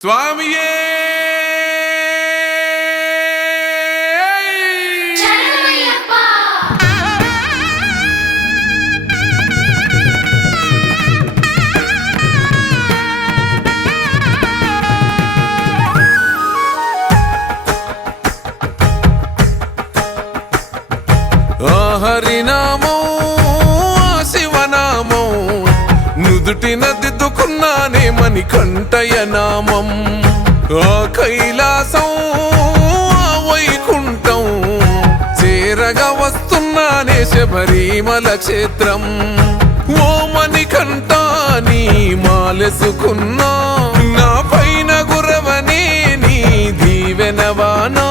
స్వామియే హరినామం శివనామం నుదుటిన దిద్దుకున్నానే మణికంఠయ నామం ఆ కైలాసం వైకుంఠం చేరగా వస్తున్నానే శబరిమల క్షేత్రం ఓ మణికంఠ నీ మాలెసుకున్నా నా పైన గురవనే నీ దీవెనవానా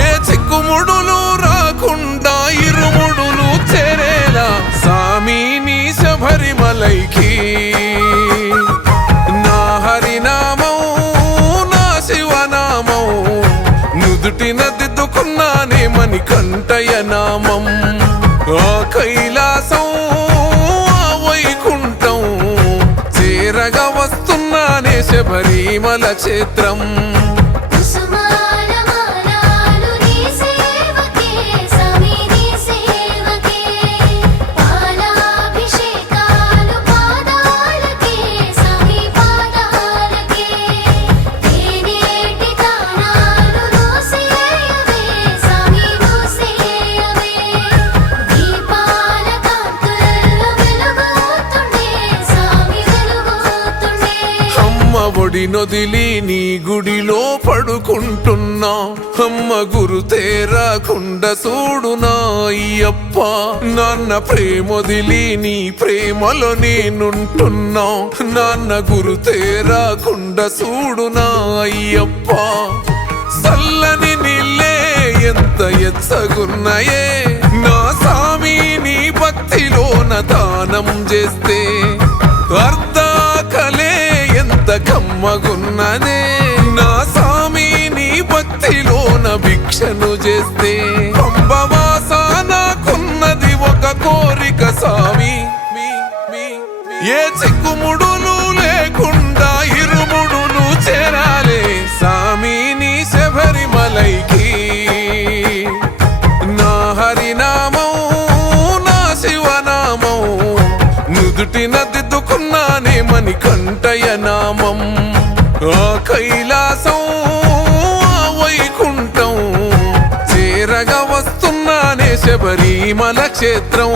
ఏ చిక్కుముడులు రాకుండా ఇరుముడులు చేరేలా సామి నీ శబరిమలైకి నా హరినామం నా శివనామం నుదుటిన దిద్దుకున్నానే మణికంఠయ నామం ఆ కైలాసం వైకుంఠం చేరగా వస్తున్నానే శబరిమల క్షేత్రం ఒడి నొదిలి నీ గుడిలో పడుకుంటున్నా అమ్మ గురు తేరాకుండా చూడునా అయ్యప్ప నాన్న ప్రేమొదిలి నీ ప్రేమలో నేనుంటున్నా నాన్న గురు తేరాకుండా చూడునా అయ్యప్ప చల్లని నీళ్ళే ఎంత ఎచ్చగున్నాయే నా సామి నీ భక్తిలోన దానం చేస్తే అర్ధాకలే ఎంత కమ్మగున్ననే నా సామి నీ భక్తిలోన భిక్షను చేస్తే పంబవాసా నాకున్నది ఒక కోరిక సామి ఏ చిక్కుముడులు లేకుండా ఇరుముడులు చేరాలే సామి నీ శబరిమలైకి నా హరినామం నా శివనామం నుదుటిన దిద్దుకున్నానే మణికంఠయ నామం ఆ కైలాసం వైకుంఠం చేరగా వస్తున్నానే శబరిమల క్షేత్రం